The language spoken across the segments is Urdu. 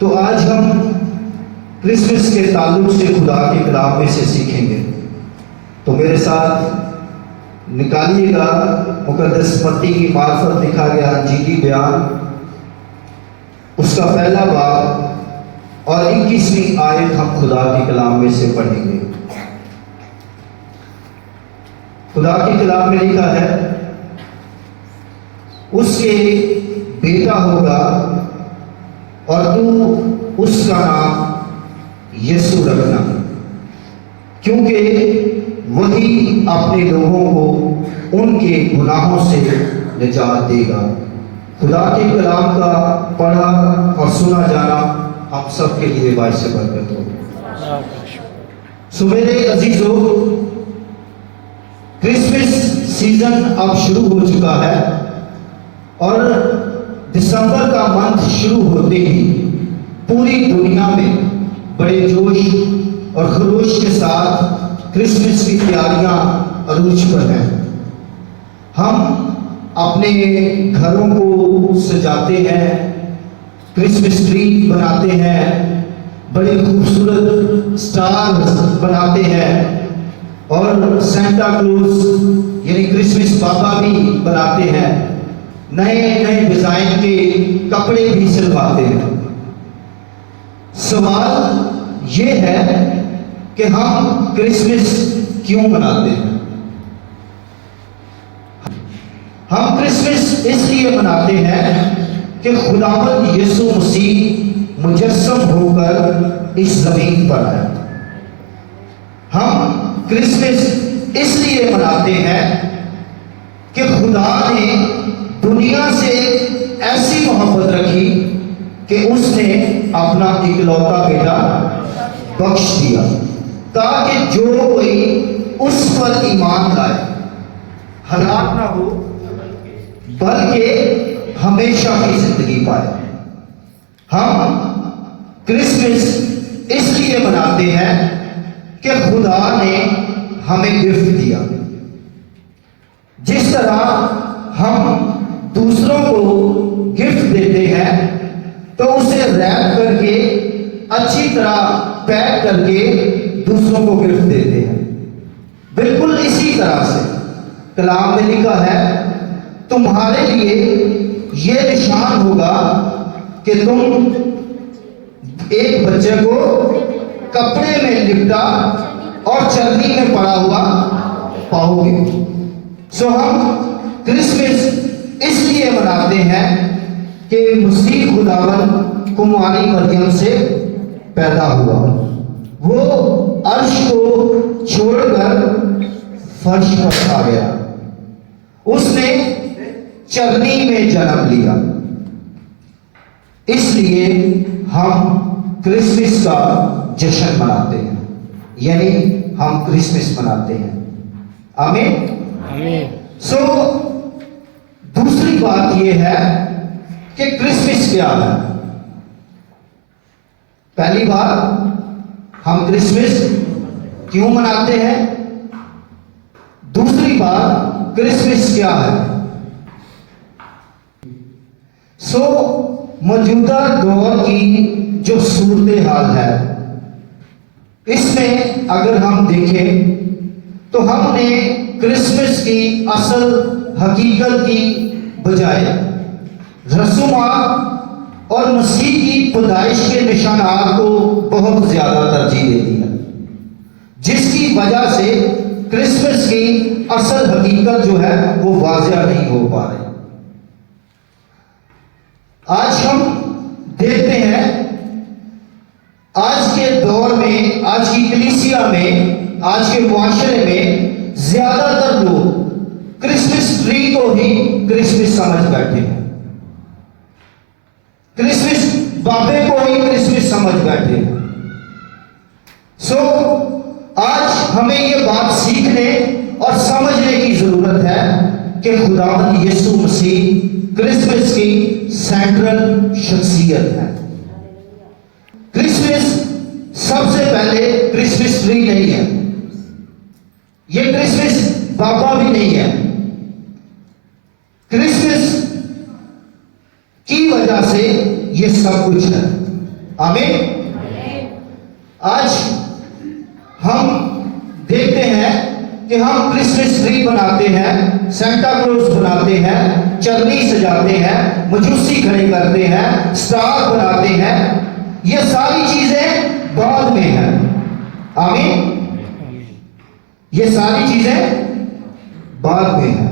تو آج ہم کرسمس کے تعلق سے خدا کے کلام میں سے سیکھیں گے۔ تو میرے ساتھ نکالیے گا مقدس پتی کی معرفت لکھا گیا انجیلی بیان، اس کا پہلا باب اور 21ویں آیت ہم خدا کے کلام میں سے پڑھیں گے۔ خدا کے کلام میں لکھا ہے، اس کے بیٹا ہوگا اور تو اس کا نام یسوع رکھنا، کیونکہ وہی اپنے لوگوں کو ان کے گناہوں سے نجات دے گا۔ خدا کے کلام کا پڑھا اور سنا جانا ہم سب کے لیے باعث برکت ہو۔ سو میرے عزیزو، کرسمس سیزن اب شروع ہو چکا ہے اور دسمبر کا منتھ شروع ہوتے ہی پوری دنیا میں بڑے جوش اور خروش کے ساتھ کرسمس کی تیاریاں عروج پر ہیں۔ ہم اپنے گھروں کو سجاتے ہیں، کرسمس ٹری بناتے ہیں، بڑے خوبصورت سٹار بناتے ہیں اور سینٹا کلوز یعنی کرسمس بابا بھی بناتے ہیں، نئے نئے ڈیزائن کے کپڑے بھی سلواتے ہیں۔ سوال یہ ہے کہ ہم کرسمس کیوں مناتے ہیں؟ ہم کرسمس اس لیے مناتے ہیں کہ خداوند یسوع مسیح مجسم ہو کر اس زمین پر آیا۔ ہم کرسمس اس لیے مناتے ہیں کہ خدا نے دنیا سے ایسی محبت رکھی کہ اس نے اپنا اکلوتا بیٹا بخش دیا تاکہ جو کوئی اس پر ایمان لائے ہلاک نہ ہو بلکہ ہمیشہ کی زندگی پائے۔ ہم کرسمس اس لیے مناتے ہیں کہ خدا نے ہمیں گفٹ دیا۔ جس طرح ہم دوسروں کو گفٹ دیتے ہیں تو اسے ریپ کر کے اچھی طرح پیک کر کے دوسروں کو گفٹ دیتے ہیں، بالکل اسی طرح سے کلام میں لکھا ہے، تمہارے لیے یہ نشان ہوگا کہ تم ایک بچے کو کپڑے میں لپٹا اور چرنی میں پڑا ہوا پاؤ گے۔ سو ہم کرسمس اس لیے مناتے ہیں کہ مسیح خداوند کماری مریم سے پیدا ہوا، وہ عرش کو چھوڑ کر فرش پر آ گیا، اس نے چرنی میں جنم لیا۔ اس لیے ہم کرسمس کا جشن مناتے ہیں، یعنی ہم کرسمس مناتے ہیں۔ آمین۔ سو دوسری بات یہ ہے کہ کرسمس کیا ہے۔ پہلی بات، ہم کرسمس کیوں مناتے ہیں؟ دوسری بات، کرسمس کیا ہے؟ سو موجودہ دور کی جو صورتحال ہے، اس میں اگر ہم دیکھیں تو ہم نے کرسمس کی اصل حقیقت کی بجائے رسومات اور مسیح کی پیدائش کے نشانات کو بہت زیادہ ترجیح دے دی ہے، جس کی وجہ سے کرسمس کی اصل حقیقت جو ہے وہ واضح نہیں ہو پا رہی۔ آج ہم دیکھتے ہیں، آج کے دور میں، آج کی کلیسیا میں، آج کے معاشرے میں زیادہ تر لوگ کرسمس ٹری کو ہی کرسمس سمجھ بیٹھے ہیں، کرسمس بابے کو ہی کرسمس سمجھ بیٹھے ہیں۔ سو آج ہمیں یہ بات سیکھنے اور سمجھنے کی ضرورت ہے کہ خداوند یسوع مسیح کرسمس کی سینٹرل شخصیت ہے۔ کرسمس سب سے پہلے کرسمس ٹری نہیں ہے، یہ کرسمس بابا بھی نہیں ہے۔ کرسمس کی وجہ سے یہ سب کچھ ہے۔ آمین۔ آج ہم دیکھتے ہیں کہ ہم کرسمس ٹری بناتے ہیں، سینٹا کلوز بناتے ہیں، چرنی سجاتے ہیں، مجوسی کھڑے کرتے ہیں، سٹار بناتے ہیں۔ یہ ساری چیزیں بعد میں ہیں۔ آمین۔ یہ ساری چیزیں بعد میں ہیں۔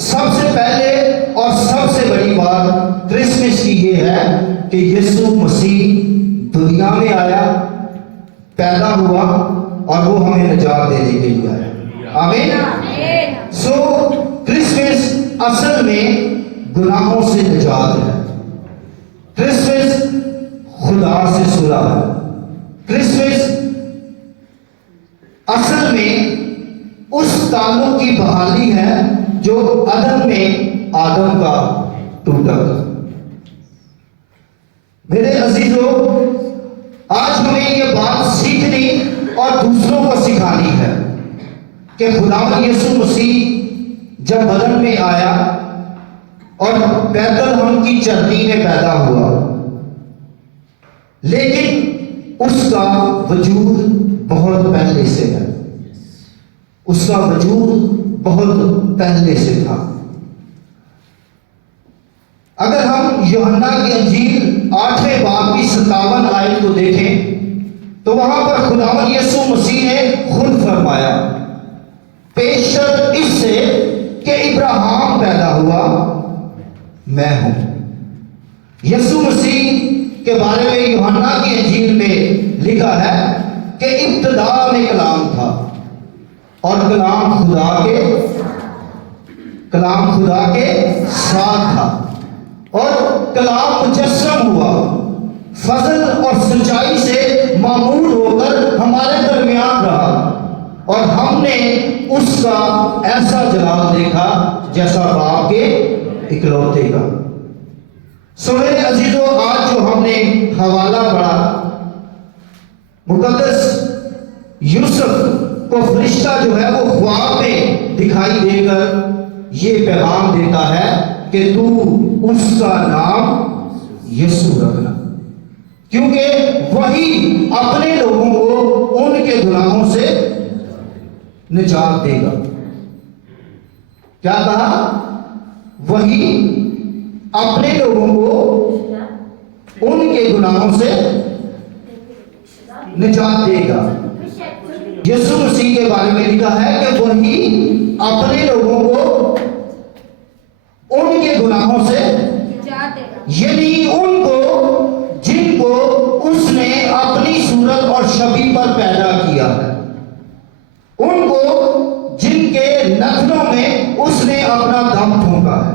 سب سے پہلے اور سب سے بڑی بات کرسمس کی یہ ہے کہ یسوع مسیح دنیا میں آیا، پیدا ہوا اور وہ ہمیں نجات دینے کے لیے آیا۔ آمین۔ سو کرسمس اصل میں گناہوں سے نجات ہے۔ کرسمس خدا سے صلح ہے۔ کرسمس اصل میں اس تعلق کی بحالی ہے جو عدن میں آدم کا ٹوٹا تھا۔ میرے عزیزو، آج ہمیں یہ بات سیکھنی اور دوسروں کو سکھانی ہے کہ خداوند یسوع مسیح جب بدن میں آیا اور بیت الحم کی چرنی میں پیدا ہوا، لیکن اس کا وجود بہت پہلے سے ہے۔ اس کا وجود بہت پہلے سے تھا۔ اگر ہم یوحنا کی انجیل 8ویں باب کی 57 آیت کو دیکھیں تو وہاں پر خداوند یسوع مسیح نے خود فرمایا، پیشتر اس سے کہ ابراہیم پیدا ہوا میں ہوں۔ یسوع مسیح کے بارے میں یوحنا کی انجیل میں لکھا ہے کہ ابتدا میں کلام تھا اور کلام خدا کے ساتھ تھا اور کلام مجسم ہوا، فضل اور سچائی سے معمور ہو کر ہمارے درمیان رہا اور ہم نے اس کا ایسا جلال دیکھا جیسا باپ کے اکلوتے کا۔ سو میرے عزیزو، آج جو ہم نے حوالہ پڑھا، مقدس یوسف کو فرشتہ جو ہے وہ خواب میں دکھائی دے کر یہ پیغام دیتا ہے کہ تو اس کا نام یسوع رکھنا، کیونکہ وہی اپنے لوگوں کو ان کے گناہوں سے نجات دے گا۔ کیا کہا؟ وہی اپنے لوگوں کو ان کے گناہوں سے نجات دے گا۔ یسوع مسیح کے بارے میں لکھا ہے کہ وہی اپنے لوگوں کو ان کے گناہوں سے، یعنی ان کو جن کو اس نے اپنی صورت اور شبیہ پر پیدا کیا ہے، ان کو جن کے نتنوں میں اس نے اپنا دم پھونکا ہے،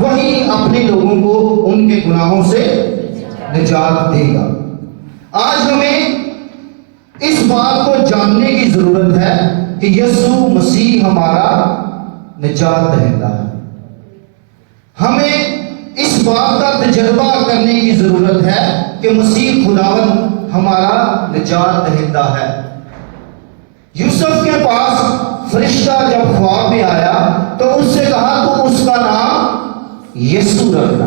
وہی اپنے لوگوں کو ان کے گناہوں سے نجات دے گا۔ آج ہمیں اس بات کو جاننے کی ضرورت ہے کہ یسوع مسیح ہمارا نجات دہندہ ہے۔ ہمیں اس بات کا تجربہ کرنے کی ضرورت ہے کہ مسیح خداوند ہمارا نجات دہندہ ہے۔ یوسف کے پاس فرشتہ جب خواب میں آیا تو اس سے کہا تو اس کا نام یسوع رکھنا،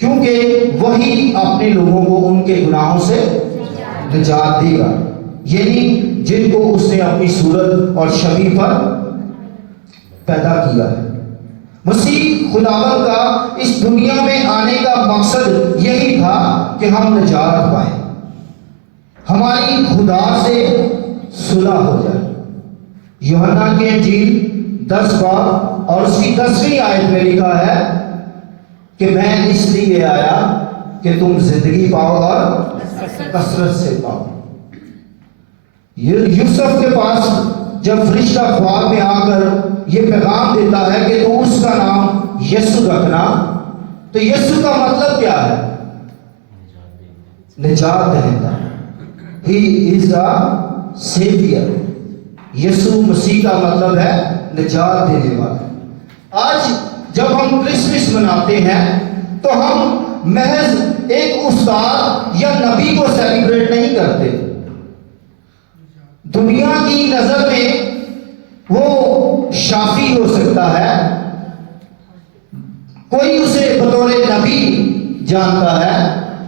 کیونکہ وہی اپنے لوگوں کو ان کے گناہوں سے نجات دے گا، یعنی جن کو اس نے اپنی صورت اور شبیہ پر پیدا کیا ہے۔ مسیح خداوند کا اس دنیا میں آنے کا مقصد یہی تھا کہ ہم نجات پائیں، ہماری خدا سے صلح ہو جائے۔ یوحنا کی انجیل 10 باب اور اس کی 10ویں آیت میں لکھا ہے کہ میں اس لیے آیا کہ تم زندگی پاؤ اور کثرت سے پاؤ۔ یوسف کے پاس جب فرشتہ خواب میں آ کر یہ پیغام دیتا ہے کہ تو اس کا نام یسوع رکھنا، تو یسوع کا مطلب کیا ہے؟ نجات دہندہ۔ ہی از دا سیویئر۔ یسوع مسیح کا مطلب ہے نجات دینے والا۔ آج جب ہم کرسمس مناتے ہیں تو ہم محض ایک استاد یا نبی کو سیلیبریٹ نہیں کرتے۔ دنیا کی نظر میں وہ شافی ہو سکتا ہے، کوئی اسے بطور نبی جانتا ہے،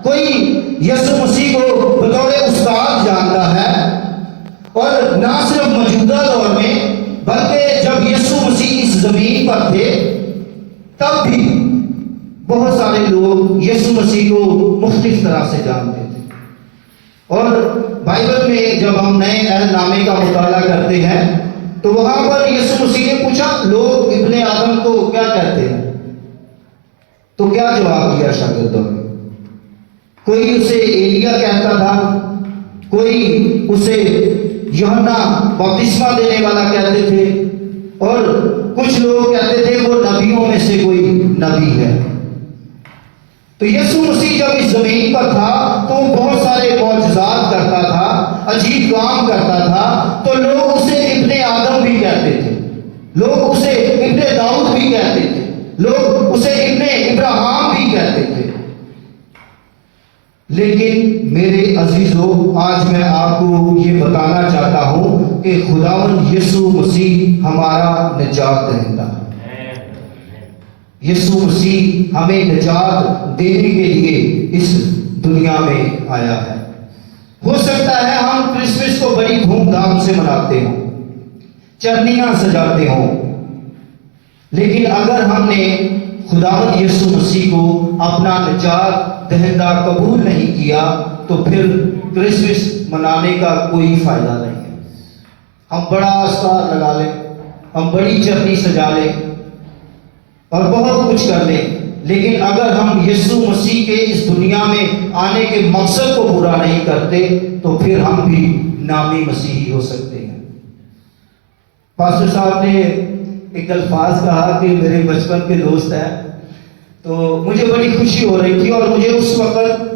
کوئی یسوع مسیح کو بطور استاد جانتا ہے، اور نہ صرف موجودہ دور میں بلکہ جب یسوع مسیح اس زمین پر تھے تب بھی بہت سارے لوگ یسوع مسیح کو مختلف طرح سے جانتے تھے۔ اور بائبل میں جب ہم نئے عہد نامے کا مطالعہ کرتے ہیں تو وہاں پر یسوع مسیح نے پوچھا لوگ ابن آدم کو کیا کہتے ہیں؟ تو کیا جواب دیا شاگردوں نے؟ کوئی اسے ایلیا کہتا تھا، کوئی اسے یوحنا بپتسمہ دینے والا کہتے تھے، اور کچھ لوگ کہتے تھے وہ نبیوں میں سے کوئی نبی ہے۔ تو یسوع مسیح جب اس زمین پر تھا تو وہ بہت سارے معجزات کرتا تھا، عجیب کام کرتا تھا، تو لوگ اسے ابن آدم بھی کہتے تھے، لوگ اسے ابن داؤد بھی کہتے تھے، لوگ اسے ابن ابراہیم بھی کہتے تھے۔ لیکن میرے عزیزو، آج میں آپ کو یہ بتانا چاہتا ہوں کہ خداوند یسوع مسیح ہمارا نجات دہندہ ہے۔ یسوع مسیح ہمیں نجات دینے کے لیے اس دنیا میں آیا ہے۔ ہو سکتا ہے ہم کرسمس کو بڑی دھوم دھام سے مناتے ہوں، چرنیاں سجاتے ہوں، لیکن اگر ہم نے خداوند یسوع مسیح کو اپنا نجات دہندہ قبول نہیں کیا تو پھر کرسمس منانے کا کوئی فائدہ نہیں ہے۔ ہم بڑا اسٹار لگا لیں، ہم بڑی چرنی سجا لیں اور بہت کچھ کر لیں، لیکن اگر ہم یسوع مسیح کے اس دنیا میں آنے کے مقصد کو پورا نہیں کرتے تو پھر ہم بھی نامی مسیحی ہو سکتے ہیں۔ پاسٹر صاحب نے ایک الفاظ کہا کہ میرے بچپن کے دوست ہیں، تو مجھے بڑی خوشی ہو رہی تھی، اور مجھے اس وقت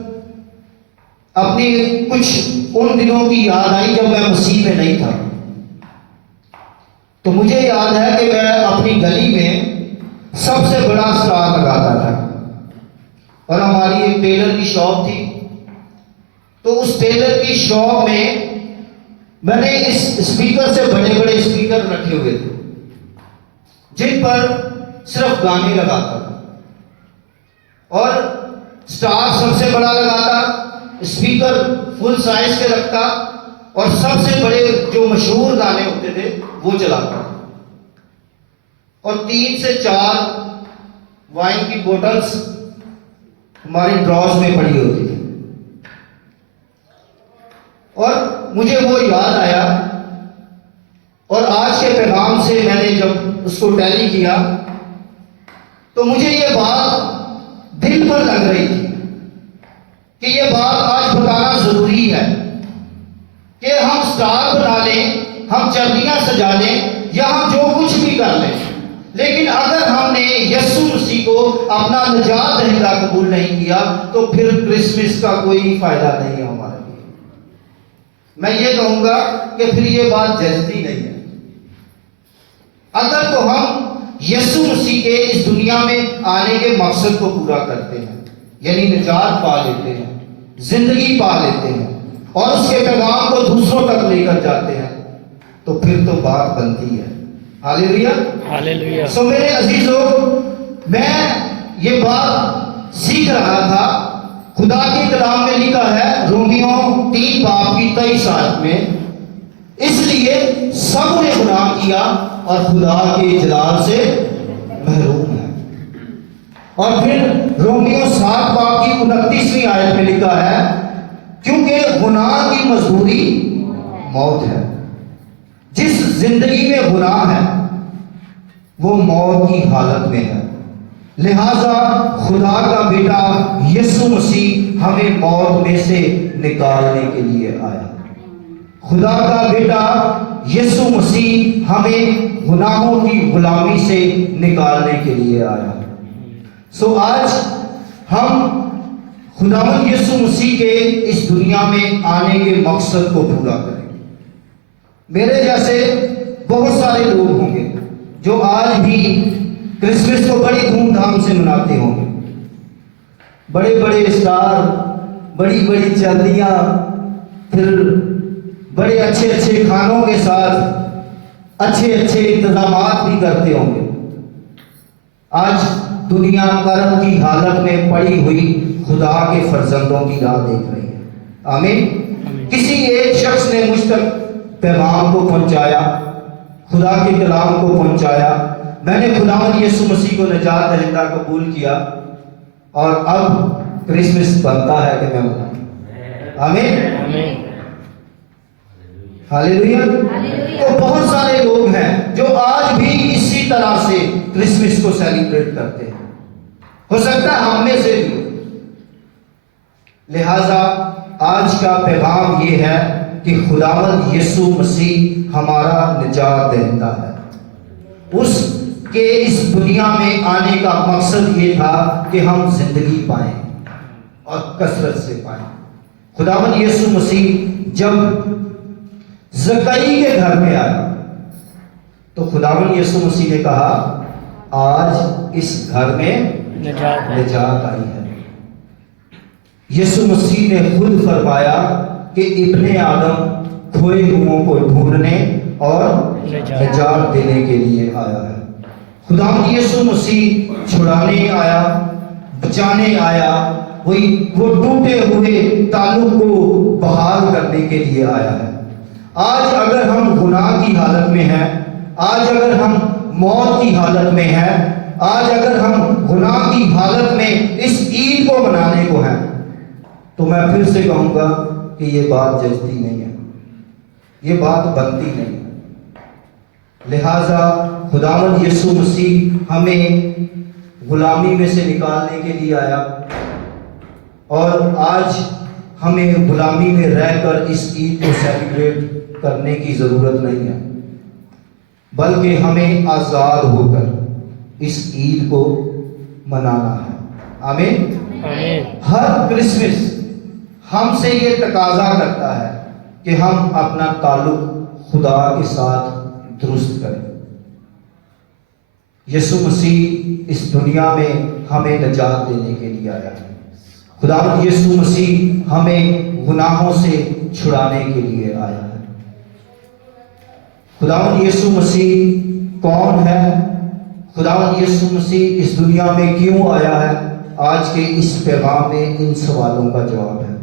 اپنی کچھ ان دنوں کی یاد آئی جب میں مسیح میں نہیں تھا۔ تو مجھے یاد ہے کہ میں اپنی گلی میں سب سے بڑا اسٹار لگاتا تھا، اور ہماری ایک ٹیلر کی شاپ تھی، تو اس ٹیلر کی شاپ میں نے اس اسپیکر سے بڑے بڑے اسپیکر رکھے ہوئے تھے جن پر صرف گانے لگاتا تھا، اور اسٹار سب سے بڑا لگاتا، اسپیکر فل سائز کے رکھتا، اور سب سے بڑے جو مشہور گانے ہوتے تھے وہ چلاتا، اور 3 سے 4 وائن کی بوٹلز ہماری ڈراز میں پڑی ہوتی تھی۔ اور مجھے وہ یاد آیا، اور آج کے پیغام سے میں نے جب اس کو ٹیلی کیا تو مجھے یہ بات دل پر لگ رہی تھی کہ یہ بات آج بتانا ضروری ہے کہ ہم اسٹار بنا لیں، ہم چرنیاں سجا لیں، یا ہم جو کچھ بھی کر لیں، لیکن اگر ہم نے یسوع مسیح کو اپنا نجات دہندہ قبول نہیں کیا تو پھر کرسمس کا کوئی فائدہ نہیں ہے ہمارے لیے۔ میں یہ کہوں گا کہ پھر یہ بات جچتی نہیں ہے۔ اگر تو ہم یسوع مسیح کے اس دنیا میں آنے کے مقصد کو پورا کرتے ہیں، یعنی نجات پا لیتے ہیں، زندگی پا لیتے ہیں، اور اس کے پیغام کو دوسروں تک لے کر جاتے ہیں، تو پھر تو بات بنتی ہے۔ ہاللیلویا، ہاللیلویا۔ سو میرے عزیزو، میں یہ بات سیکھ رہا تھا، خدا کے کلام میں لکھا ہے رومیوں 3 باب کی 23 آیت میں، اس لیے سب نے گناہ کیا اور خدا کے جلال سے محروم ہے۔ اور پھر رومیوں 7 باب کی 29ویں آیت میں لکھا ہے کیونکہ گناہ کی مزدوری موت ہے، جس زندگی میں گناہ ہے وہ موت کی حالت میں ہے، لہذا خدا کا بیٹا یسوع مسیح ہمیں موت میں سے نکالنے کے لیے آیا۔ خدا کا بیٹا یسوع مسیح ہمیں گناہوں کی غلامی سے نکالنے کے لیے آیا۔ سو آج ہم خداوند یسوع مسیح کے اس دنیا میں آنے کے مقصد کو پورا کریں۔ میرے جیسے بہت سارے لوگ ہوں گے جو آج بھی کرسمس کو بڑی دھوم دھام سے مناتے ہوں گے، بڑے بڑے اسٹار، بڑی بڑی چرنیاں، پھر بڑے اچھے اچھے کھانوں کے ساتھ اچھے اچھے انتظامات بھی کرتے ہوں گے۔ آج دنیا کرب کی حالت میں پڑی ہوئی خدا کے فرزندوں کی راہ دیکھ رہی ہے. آمین. کسی ایک شخص نے مجھ تک پیغام کو پہنچایا، خدا کے کلام کو پہنچایا، میں نے خداوند یسوع مسیح کو نجات دہندہ قبول کیا، اور اب کرسمس بنتا ہے کہ میں مناؤں. آمین. ہاللیلویا. تو بہت سارے لوگ ہیں جو آج بھی اسی طرح سے کرسمس کو سیلیبریٹ کرتے ہیں. ہو سکتا ہے ہم میں سے بھی. لہذا آج کا پیغام یہ ہے کہ خداوند یسوع مسیح ہمارا نجات دہندہ ہے. اس کے اس دنیا میں آنے کا مقصد یہ تھا کہ ہم زندگی پائیں اور کثرت سے پائیں. خداوند یسوع مسیح جب زکئی کے گھر میں آیا تو خداوند یسوع مسیح نے کہا آج اس گھر میں نجات آئی ہے. یسوع مسیح نے خود فرمایا کہ ابن آدم کھوئے ہوئوں کو ڈھونڈنے اور نجات دینے کے لیے آیا ہے. خداوند یسوع مسیح چھڑانے آیا، بچانے آیا، وہ ٹوٹے ہوئے تعلق کو بحال کرنے کے لیے آیا ہے. آج اگر ہم گناہ کی حالت میں ہیں، آج اگر ہم موت کی حالت میں ہیں، آج اگر ہم گناہ کی حالت میں اس عید کو منانے کو ہیں، تو میں پھر سے کہوں گا کہ یہ بات جچتی نہیں ہے، یہ بات بنتی نہیں ہے. لہذا خداوند یسوع مسیح ہمیں غلامی میں سے نکالنے کے لیے آیا، اور آج ہمیں غلامی میں رہ کر اس عید کو سیلیبریٹ کرنے کی ضرورت نہیں ہے، بلکہ ہمیں آزاد ہو کر اس عید کو منانا ہے. آمین. ہر کرسمس ہم سے یہ تقاضا کرتا ہے کہ ہم اپنا تعلق خدا کے ساتھ درست کریں. یسوع مسیح اس دنیا میں ہمیں نجات دینے کے لیے آیا ہے. خداوند یسوع مسیح ہمیں گناہوں سے چھڑانے کے لیے آیا ہے. خداوند یسوع مسیح کون ہے؟ خداوند یسوع مسیح اس دنیا میں کیوں آیا ہے؟ آج کے اس پیغام میں ان سوالوں کا جواب ہے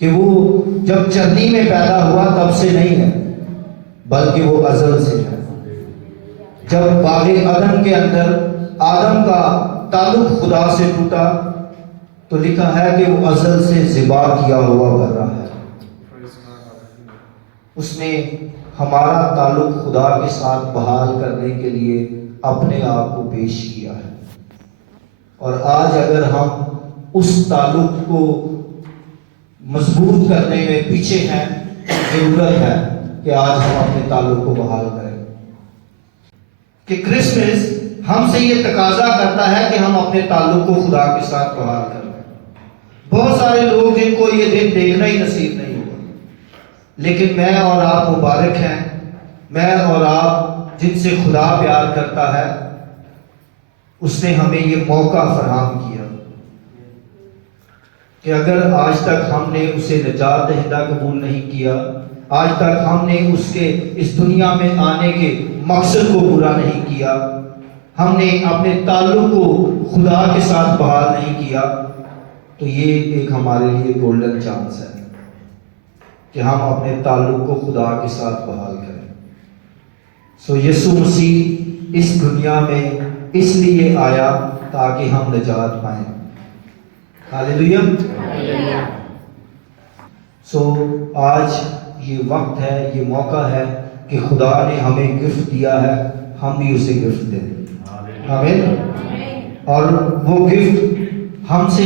کہ وہ جب چرنی میں پیدا ہوا تب سے نہیں ہے، بلکہ وہ ازل سے ہے. جب باغ عدن کے اندر آدم کا تعلق خدا سے ٹوٹا تو لکھا ہے کہ وہ ازل سے ذبح کیا ہوا بھر رہا ہے. اس نے ہمارا تعلق خدا کے ساتھ بحال کرنے کے لیے اپنے آپ کو پیش کیا ہے، اور آج اگر ہم اس تعلق کو مضبوط کرنے میں پیچھے ہیں، ضرورت ہے کہ آج ہم اپنے تعلق کو بحال کریں. کہ کرسمس ہم سے یہ تقاضا کرتا ہے کہ ہم اپنے تعلق کو خدا کے ساتھ بحال کریں. بہت سارے لوگ جن کو یہ دن دیکھنا ہی نصیب نہیں ہوا، لیکن میں اور آپ مبارک ہیں. میں اور آپ جن سے خدا پیار کرتا ہے، اس نے ہمیں یہ موقع فراہم کیا کہ اگر آج تک ہم نے اسے نجات دہندہ قبول نہیں کیا، آج تک ہم نے اس کے اس دنیا میں آنے کے مقصد کو پورا نہیں کیا، ہم نے اپنے تعلق کو خدا کے ساتھ بحال نہیں کیا، تو یہ ایک ہمارے لیے گولڈن چانس ہے کہ ہم اپنے تعلق کو خدا کے ساتھ بحال کریں. سو یسوع مسیح اس دنیا میں اس لیے آیا تاکہ ہم نجات پائیں. ہاللیلویا. سو آج یہ وقت ہے، یہ موقع ہے کہ خدا نے ہمیں گفٹ دیا ہے، ہم بھی اسے گفٹ دیں. آمین. اور وہ گفٹ ہم سے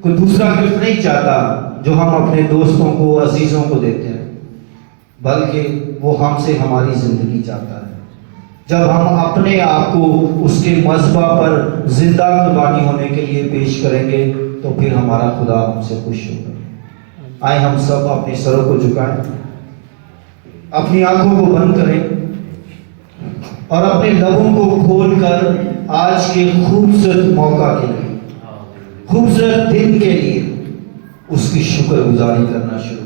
کوئی دوسرا گفٹ نہیں چاہتا جو ہم اپنے دوستوں کو، عزیزوں کو دیتے ہیں، بلکہ وہ ہم سے ہماری زندگی چاہتا ہے. جب ہم اپنے آپ کو اس کے مذبح پر زندہ قربانی ہونے کے لیے پیش کریں گے تو پھر ہمارا خدا ہم سے خوش ہوگا. آئے ہم سب اپنے سروں کو جھکائیں، اپنی آنکھوں کو بند کریں اور اپنے لبوں کو کھول کر آج کے خوبصورت موقع کے لیے، خوبصورت دن کے لیے اس کی شکر گزاری کرنا شروع